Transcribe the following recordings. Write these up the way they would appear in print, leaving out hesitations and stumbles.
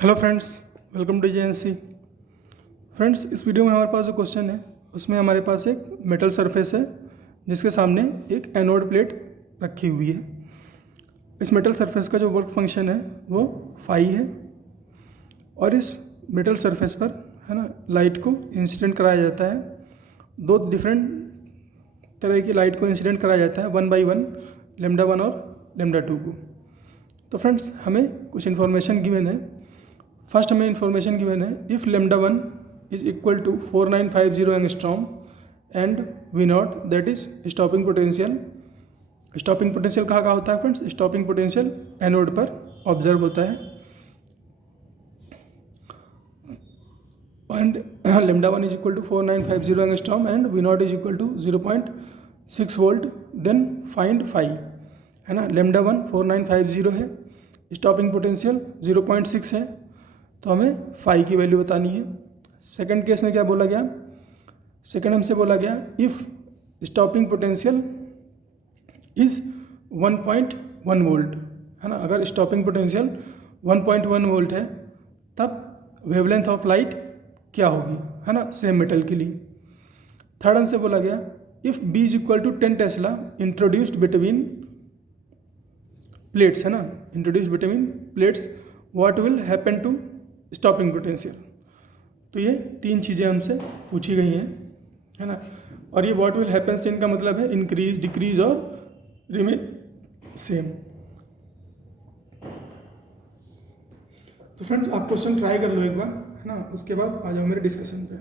Hello friends, welcome to JNC. Friends, इस video में हमारे पास जो क्वेश्चन है उसमें हमारे पास एक मेटल सरफेस है जिसके सामने एक एनोड प्लेट रखी हुई है। इस मेटल सरफेस का जो वर्क फंक्शन है वो फाई है और इस मेटल सरफेस पर है ना लाइट को इंसिडेंट कराया जाता है। दो डिफरेंट तरह की लाइट को इंसिडेंट कराया जाता है, one by one, lambda one और लेमडा टू को। तो फ्रेंड्स, हमें कुछ इन्फॉर्मेशन गिवन है। फर्स्ट हमें इन्फॉर्मेशन गिवन है, if lambda one is equal to 4950 angstrom and V naught, that is stopping potential. Stopping potential कहाँ होता है फ्रेंड्स? स्टॉपिंग पोटेंशियल एनोड पर ऑब्जर्व होता है। And lambda one is equal to 4950 angstrom and V naught is equal to 0.6 volt, then find phi, है ना। Lambda one 4950 है, stopping potential 0.6 है, तो हमें फाई की वैल्यू बतानी है। सेकंड केस में क्या बोला गया? सेकंड हमसे बोला गया if stopping potential is 1.1 volt, है ना। अगर स्टॉपिंग पोटेंशियल 1.1 वोल्ट है तब वेवलेंथ ऑफ लाइट क्या होगी, है ना, सेम मेटल के लिए। थर्ड हमसे बोला गया if B is equal to 10 tesla introduced between plates, है ना, introduced between plates, what will happen to stopping potential. तो ये तीन चीज़ें हमसे पूछी गई हैं, है ना। और ये व्हाट विल हैपन से इनका मतलब है इंक्रीज, डिक्रीज और रिमेन सेम। तो फ्रेंड्स, आप क्वेश्चन ट्राई कर लो एक बार, है ना, उसके बाद आ जाओ मेरे डिस्कशन पे।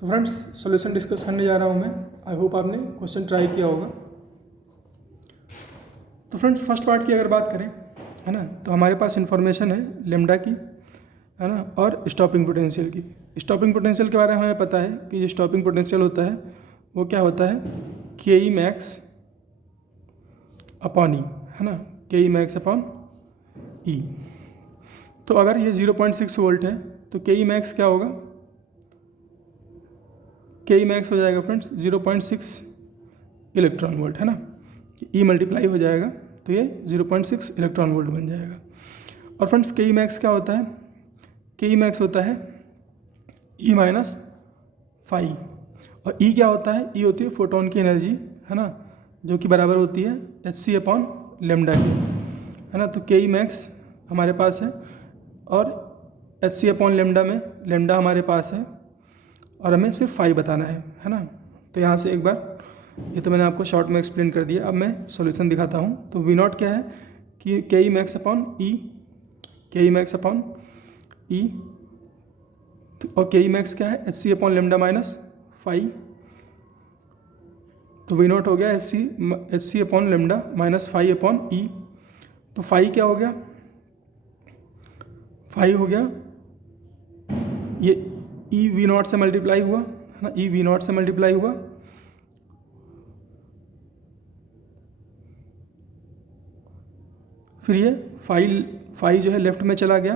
तो फ्रेंड्स, सॉल्यूशन डिस्कस करने जा रहा हूँ मैं। आई होप आपने क्वेश्चन ट्राई किया होगा। तो फ्रेंड्स, फर्स्ट पार्ट की अगर बात करें, है ना, तो हमारे पास इन्फॉर्मेशन है लेमडा की, है ना, और स्टॉपिंग पोटेंशियल की। स्टॉपिंग पोटेंशियल के बारे में हमें पता है कि जो स्टॉपिंग पोटेंशियल होता है वो क्या होता है, के ई मैक्स अपॉन ई, है ना, K E max upon E. तो अगर ये 0.6 वोल्ट है तो के ई मैक्स क्या होगा? के ई मैक्स हो जाएगा फ्रेंड्स 0.6 इलेक्ट्रॉन वोल्ट, है ना। ई मल्टीप्लाई हो जाएगा तो ये 0.6 इलेक्ट्रॉन वोल्ट बन जाएगा। और फ्रेंड्स, के ई मैक्स क्या होता है? के ई मैक्स होता है ई माइनस फाई। और ई क्या होता है? ई होती है फोटोन की एनर्जी, है ना, जो कि बराबर होती है एच सी अपॉन लेमडा के, है ना। तो के ई मैक्स हमारे पास है और एच सी अपॉन लेमडा में लेमडा हमारे पास है और हमें सिर्फ फाई बताना है ना। तो यहाँ से एक बार, ये तो मैंने आपको शॉर्ट में एक्सप्लेन कर दिया, अब मैं सॉल्यूशन दिखाता हूँ। तो वी नॉट क्या है कि के ई मैक्स अपॉन ई, के ई मैक्स अपॉन ई, और के ई मैक्स क्या है? एच सी अपॉन लेमडा माइनस फाई। तो वी नॉट हो गया एच सी upon lambda minus phi upon E. तो फाई क्या हो गया? फाई हो गया ये ई वी नॉट से मल्टीप्लाई हुआ, है ना, ई वी नॉट से मल्टीप्लाई हुआ, फिर ये फाई जो है लेफ्ट में चला गया,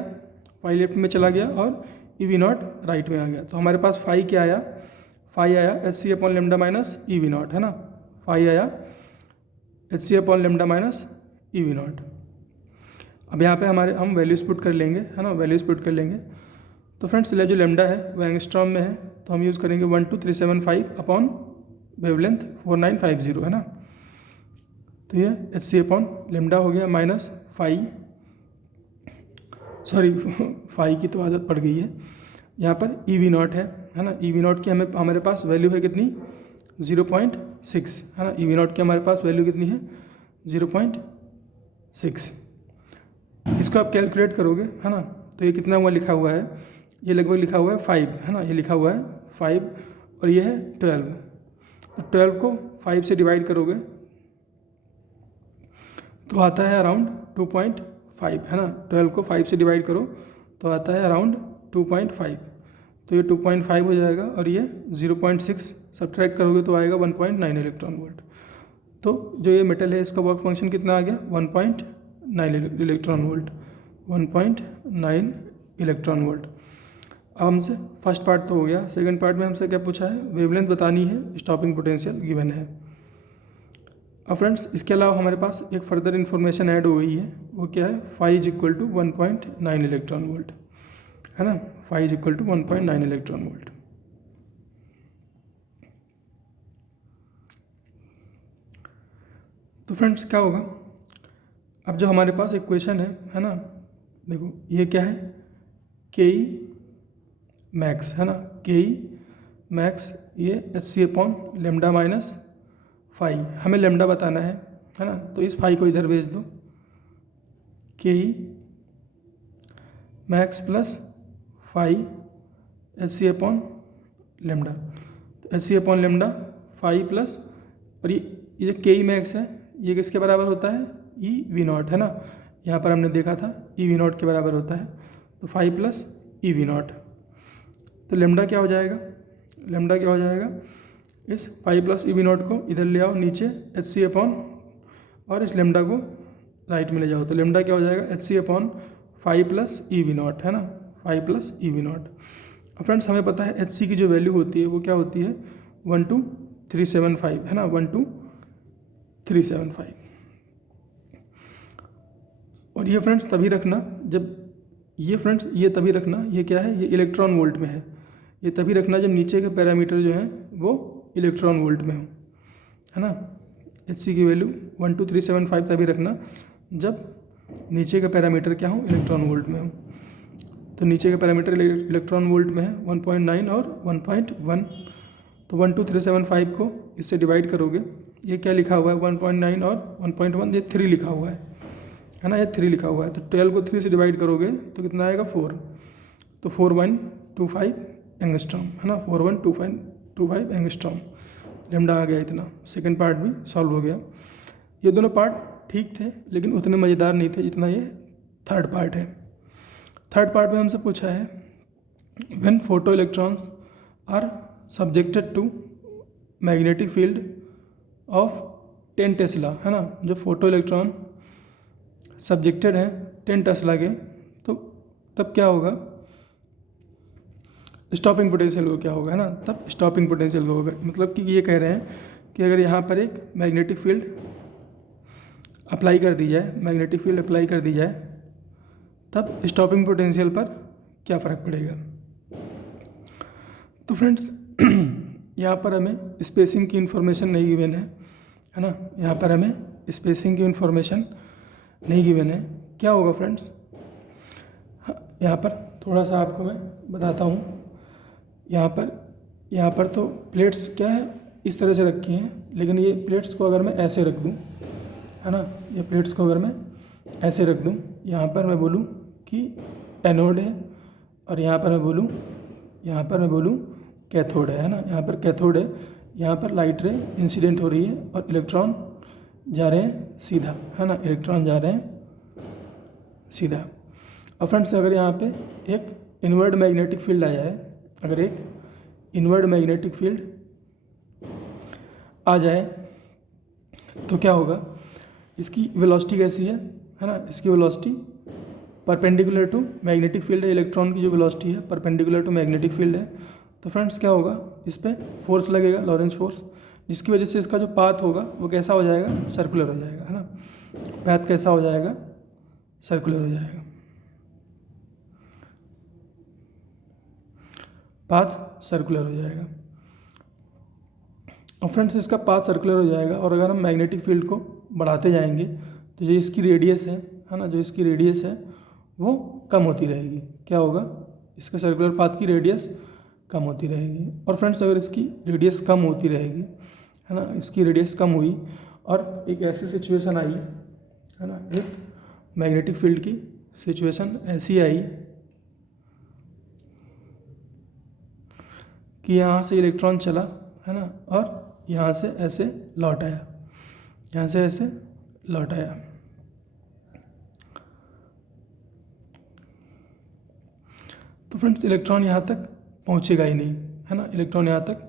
फाई लेफ्ट में चला गया और ई वी नॉट राइट में आ गया। तो हमारे पास फाई क्या आया? फाई आया एच सी upon lambda minus E V naught, है ना। फाई आया एच सी upon lambda minus E V naught. अब यहाँ पे हम वैल्यूज पुट कर लेंगे, है ना, वैल्यूज पुट कर लेंगे। तो फ्रेंड्स, जो लेमडा है वो एंगस्ट्रॉम में है, तो हम यूज़ करेंगे 12375 अपॉन वेवलेंथ 4950, है ना। तो ये एच सी अपॉन लेमडा हो गया माइनस फाई, सॉरी फाई की तो आदत पड़ गई है। यहाँ पर ई वी नॉट है ना। ई वी नॉट की हमारे पास वैल्यू है कितनी? 0.6, है ना। ई वी नॉट की हमारे पास वैल्यू कितनी है? 0.6। इसको आप कैलकुलेट करोगे, है ना, तो ये कितना हुआ लिखा हुआ है? ये लगभग लिखा हुआ है 5, है ना, ये लिखा हुआ है 5 और ये है 12। तो 12 को 5 से डिवाइड करोगे तो आता है अराउंड 2.5, है ना। 12 को 5 से डिवाइड करो तो आता है अराउंड 2.5। तो ये 2.5 हो जाएगा और ये 0.6 सब्ट्रैक्ट करोगे तो आएगा 1.9 इलेक्ट्रॉन वोल्ट। तो जो ये मेटल है इसका वर्क फंक्शन कितना आ गया? 1.9 इलेक्ट्रॉन वोल्ट, 1.9 इलेक्ट्रॉन वोल्ट। अब हमसे फर्स्ट पार्ट तो हो गया। सेकंड पार्ट में हमसे क्या पूछा है? वेवलेंथ बतानी है, स्टॉपिंग पोटेंशियल गिवन है। अब फ्रेंड्स इसके अलावा हमारे पास एक फर्दर इन्फॉर्मेशन ऐड हो गई है, वो क्या है, phi is equal to 1.9 electron volt, है ना, phi is equal to 1.9 electron volt. तो फ्रेंड्स क्या होगा, अब जो हमारे पास एक क्वेश्चन है ना, देखो ये क्या है, के ई मैक्स, है ना, के ई मैक्स, ये एच सी अपॉन लेमडा माइनस फाई, हमें लेमडा बताना है ना, तो इस फाई को इधर भेज दो, के E max plus phi h सी अपॉन लेमडा, तो एच सी अपॉन लेमडा फाई प्लस, और ये जो के ई मैक्स है ये किसके बराबर होता है, ई वी नॉट, है ना, यहाँ पर हमने देखा था ई वी नॉट के बराबर होता है, तो five plus E V not, तो लेमडा क्या हो जाएगा, लेमडा क्या हो जाएगा, इस five plus E V not को इधर ले आओ नीचे एच सी अपॉन, और इस लेमडा को राइट में ले जाओ, तो लेमडा क्या हो जाएगा, एच सी upon five plus E V naught, है ना, five plus E V naught. अब फ्रेंड्स हमें पता है एच सी की जो वैल्यू होती है वो क्या होती है, 12375, है ना, 12375। और ये फ्रेंड्स तभी रखना जब, ये फ्रेंड्स ये तभी रखना, ये क्या है, ये इलेक्ट्रॉन वोल्ट में है, ये तभी रखना जब नीचे के पैरामीटर जो हैं वो इलेक्ट्रॉन वोल्ट में हो, है ना, एच सी की वैल्यू 12375 तभी रखना जब नीचे का पैरामीटर क्या हो, इलेक्ट्रॉन वोल्ट में हो। तो नीचे का पैरामीटर इलेक्ट्रॉन वोल्ट में है 1.9 और 1.1, तो 12375 को इससे डिवाइड करोगे, ये क्या लिखा हुआ है, 1.9 और 1.1, ये 3 लिखा हुआ है ना, ये 3 लिखा हुआ है, तो 12 को 3 से डिवाइड करोगे तो कितना आएगा, 4, तो 4125 एंगस्ट्रॉम, है ना, 4125 एंगस्ट्रॉम, लेमडा आ गया इतना। सेकंड पार्ट भी सॉल्व हो गया। ये दोनों पार्ट ठीक थे लेकिन उतने मज़ेदार नहीं थे जितना ये थर्ड पार्ट है। थर्ड पार्ट में हमसे पूछा है, when photo electrons are subjected to magnetic field of 10 tesla, है ना, जो फोटो इलेक्ट्रॉन सब्जेक्टेड हैं 10 टेस्ला के, तो तब क्या होगा, स्टॉपिंग पोटेंशियल को क्या होगा, है ना, तब स्टॉपिंग पोटेंशियल को होगा। मतलब कि ये कह रहे हैं कि अगर यहाँ पर एक मैग्नेटिक फील्ड अप्लाई कर दी जाए, मैग्नेटिक फील्ड अप्लाई कर दी जाए, तब स्टॉपिंग पोटेंशियल पर क्या फ़र्क पड़ेगा। तो फ्रेंड्स यहाँ पर हमें स्पेसिंग की इन्फॉर्मेशन नहीं गिवन है ना, यहाँ पर हमें स्पेसिंग की इन्फॉर्मेशन नहीं गिवन है। क्या होगा फ्रेंड्स, यहाँ पर थोड़ा सा आपको मैं बताता हूँ। यहाँ पर तो प्लेट्स क्या है, इस तरह से रखी हैं, लेकिन ये प्लेट्स को अगर मैं ऐसे रख दूँ, है ना, ये प्लेट्स को अगर मैं ऐसे रख दूँ, यहाँ पर मैं बोलूँ कि एनोड है, और यहाँ पर मैं बोलूँ कैथोड है ना, यहाँ पर कैथोड है, यहाँ पर लाइट रे इंसिडेंट हो रही है और इलेक्ट्रॉन जा रहे हैं सीधा, है ना, इलेक्ट्रॉन जा रहे हैं सीधा। और फ्रेंड्स अगर यहाँ पे एक इनवर्ड मैग्नेटिक फील्ड आया है, अगर एक इनवर्ड मैग्नेटिक फील्ड आ जाए तो क्या होगा, इसकी वेलोसिटी कैसी है ना, इसकी velocity perpendicular to magnetic field है, इलेक्ट्रॉन की जो वेलोसिटी है परपेंडिकुलर टू मैग्नेटिक फील्ड है। तो फ्रेंड्स क्या होगा, इस पर फोर्स लगेगा, लॉरेंस फोर्स, जिसकी वजह से इसका जो पाथ होगा वो कैसा हो जाएगा, सर्कुलर हो जाएगा, है ना, पाथ कैसा हो जाएगा, सर्कुलर हो जाएगा, पाथ सर्कुलर हो जाएगा। और फ्रेंड्स इसका पाथ सर्कुलर हो जाएगा, और अगर हम मैग्नेटिक फील्ड को बढ़ाते जाएंगे तो जो इसकी रेडियस है ना, जो इसकी रेडियस है वो कम होती रहेगी। क्या होगा, इसका सर्कुलर पाथ की रेडियस कम होती रहेगी। और फ्रेंड्स अगर इसकी रेडियस कम होती रहेगी, है ना, इसकी रेडियस कम हुई और एक ऐसी सिचुएशन आई, है ना, एक मैग्नेटिक फील्ड की सिचुएशन ऐसी आई कि यहाँ से इलेक्ट्रॉन चला, है ना, और यहाँ से ऐसे लौट आया, यहाँ से ऐसे लौट आया। तो फ्रेंड्स इलेक्ट्रॉन यहाँ तक पहुँचेगा ही नहीं, है ना, इलेक्ट्रॉन यहाँ तक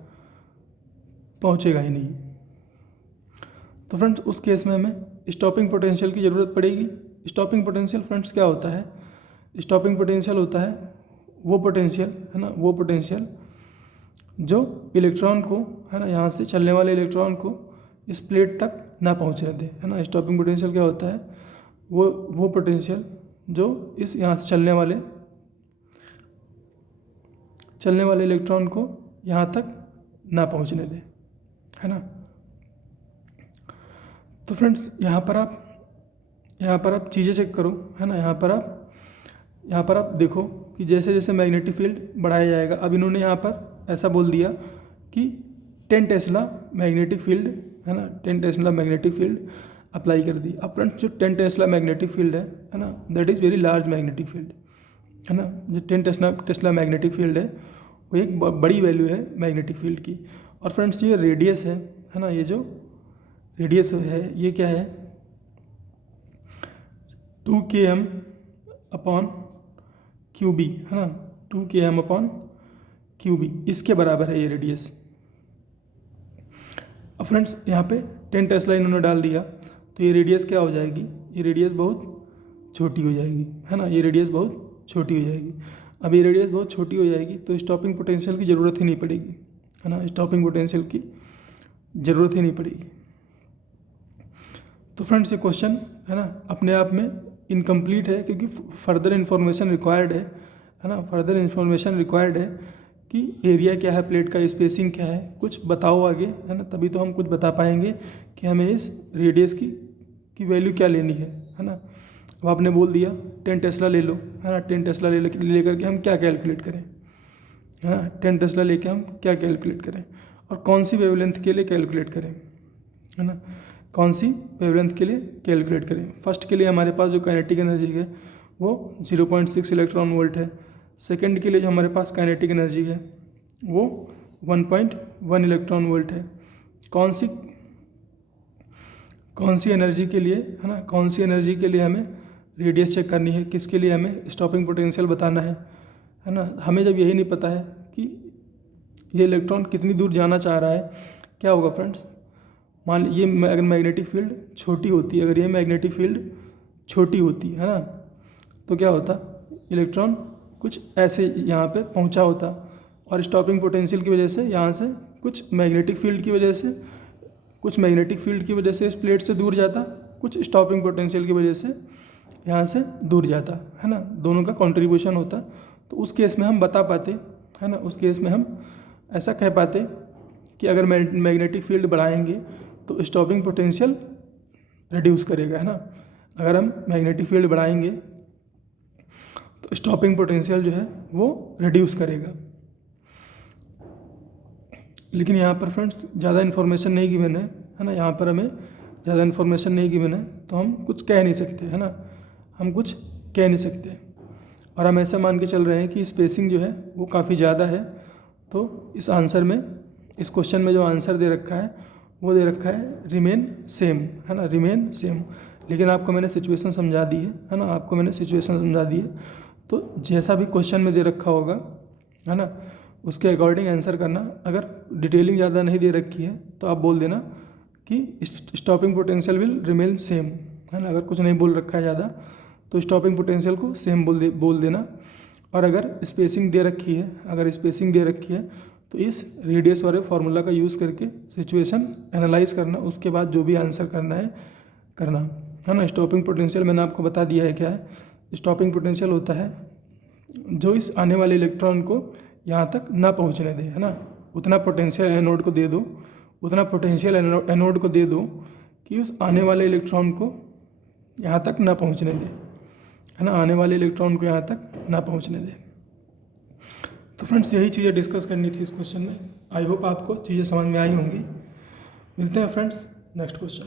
पहुँचेगा ही नहीं। तो फ्रेंड्स उस केस में हमें स्टॉपिंग पोटेंशियल की ज़रूरत पड़ेगी। स्टॉपिंग पोटेंशियल फ्रेंड्स क्या होता है, स्टॉपिंग पोटेंशियल होता है वो पोटेंशियल, है ना, वो पोटेंशियल जो इलेक्ट्रॉन को, है ना, यहाँ से चलने वाले इलेक्ट्रॉन को इस प्लेट तक ना पहुँचने दे, है ना। स्टॉपिंग पोटेंशियल क्या होता है, वो पोटेंशियल जो इस यहाँ से चलने वाले इलेक्ट्रॉन को यहाँ तक ना पहुँचने दे, है ना। तो फ्रेंड्स यहाँ पर आप चीज़ें चेक करो, है ना। यहाँ पर आप देखो कि जैसे जैसे मैग्नेटिक फील्ड बढ़ाया जाएगा, अब इन्होंने यहाँ पर ऐसा बोल दिया कि 10 टेस्ला मैग्नेटिक फील्ड, है ना, 10 टेस्ला मैग्नेटिक फील्ड अप्लाई कर दी। अब फ्रेंड्स जो 10 टेस्ला मैग्नेटिक फील्ड है ना, that is very large magnetic field, है ना। जो 10 टेस्ला मैग्नेटिक फील्ड है वो एक बड़ी वैल्यू है मैग्नेटिक फील्ड की। और फ्रेंड्स ये रेडियस है ना, ये जो रेडियस है ये क्या है, 2 km अपॉन QB, है ना, 2 km अपॉन QB, इसके बराबर है ये रेडियस। अब फ्रेंड्स यहाँ पे 10 टेस्ला इन्होंने डाल दिया तो ये रेडियस क्या हो जाएगी, ये रेडियस बहुत छोटी हो जाएगी, है ना, ये रेडियस बहुत छोटी हो जाएगी। अब ये रेडियस बहुत छोटी हो जाएगी तो स्टॉपिंग पोटेंशियल की ज़रूरत ही नहीं पड़ेगी, है ना, स्टॉपिंग पोटेंशियल की ज़रूरत ही नहीं पड़ेगी। तो फ्रेंड्स ये क्वेश्चन, है ना, अपने आप में इनकम्प्लीट है क्योंकि फर्दर इन्फॉर्मेशन रिक्वायर्ड है ना, फर्दर इन्फॉर्मेशन रिक्वायर्ड है कि एरिया क्या है प्लेट का, स्पेसिंग क्या है, कुछ बताओ आगे, है ना, तभी तो हम कुछ बता पाएंगे कि हमें इस रेडियस की वैल्यू क्या लेनी है ना। अब आपने बोल दिया 10 टेस्ला ले लो, है ना, 10 टेस्ला ले करके हम क्या कैलकुलेट करें, है ना, 10 टेस्ला लेके हम क्या कैलकुलेट करें और कौन सी वेवलेंथ के लिए कैलकुलेट करें, है ना, कौन सी वेवलेंथ के लिए कैलकुलेट करें। फर्स्ट के लिए हमारे पास जो काइनेटिक एनर्जी है वो 0.6 इलेक्ट्रॉन वोल्ट है। सेकंड के लिए जो हमारे पास काइनेटिक एनर्जी है वो 1.1 इलेक्ट्रॉन वोल्ट है। कौन सी एनर्जी के लिए, है ना, कौन सी एनर्जी के लिए हमें रेडियस चेक करनी है, किसके लिए हमें स्टॉपिंग पोटेंशियल बताना है ना। हमें जब यही नहीं पता है कि ये इलेक्ट्रॉन कितनी दूर जाना चाह रहा है, क्या होगा फ्रेंड्स, मान लीजिए अगर मैग्नेटिक फील्ड छोटी होती, अगर ये मैग्नेटिक फील्ड छोटी होती, है ना, तो क्या होता, इलेक्ट्रॉन कुछ ऐसे यहाँ पे पहुँचा होता और स्टॉपिंग पोटेंशियल की वजह से यहाँ से कुछ मैग्नेटिक फील्ड की वजह से इस प्लेट से दूर जाता, कुछ स्टॉपिंग पोटेंशियल की वजह से यहाँ से दूर जाता, है ना, दोनों का कंट्रीब्यूशन होता। तो उस केस में हम बता पाते, है ना, उस केस में हम ऐसा कह पाते कि अगर मैग्नेटिक फील्ड बढ़ाएंगे तो स्टॉपिंग पोटेंशियल रिड्यूस करेगा, है ना। अगर हम मैग्नेटिक फील्ड बढ़ाएंगे तो स्टॉपिंग पोटेंशियल जो है वो रिड्यूस करेगा। लेकिन यहाँ पर फ्रेंड्स ज़्यादा इन्फॉर्मेशन नहीं गिवन है ना, यहाँ पर हमें ज़्यादा इन्फॉर्मेशन नहीं गिवन है तो हम कुछ कह नहीं सकते, है ना, हम कुछ कह नहीं सकते। और हम ऐसा मान के चल रहे हैं कि स्पेसिंग जो है वो काफ़ी ज़्यादा है। तो इस आंसर में, इस क्वेश्चन में जो आंसर दे रखा है वो दे रखा है रिमेन सेम, है ना, रिमेन सेम। लेकिन आपको मैंने सिचुएशन समझा दी है ना, आपको मैंने सिचुएशन समझा दी है। तो जैसा भी क्वेश्चन में दे रखा होगा, है ना, उसके अकॉर्डिंग आंसर करना। अगर डिटेलिंग ज़्यादा नहीं दे रखी है तो आप बोल देना कि stopping potential will remain same, है ना। अगर कुछ नहीं बोल रखा है ज़्यादा तो स्टॉपिंग पोटेंशियल को सेम बोल देना। और अगर स्पेसिंग दे रखी है तो इस रेडियस वाले फार्मूला का यूज़ करके सिचुएशन एनालाइज करना, उसके बाद जो भी आंसर करना है ना। स्टॉपिंग पोटेंशियल मैंने आपको बता दिया है क्या है। स्टॉपिंग पोटेंशियल होता है जो इस आने वाले इलेक्ट्रॉन को यहाँ तक ना पहुँचने दे, है ना। उतना पोटेंशियल एनोड को दे दो, कि उस आने वाले इलेक्ट्रॉन को यहाँ तक ना पहुँचने दे, है ना, आने वाले इलेक्ट्रॉन को यहाँ तक ना पहुँचने दे। तो फ्रेंड्स यही चीज़ें डिस्कस करनी थी इस क्वेश्चन में। आई होप आपको चीज़ें समझ में आई होंगी। मिलते हैं फ्रेंड्स नेक्स्ट क्वेश्चन।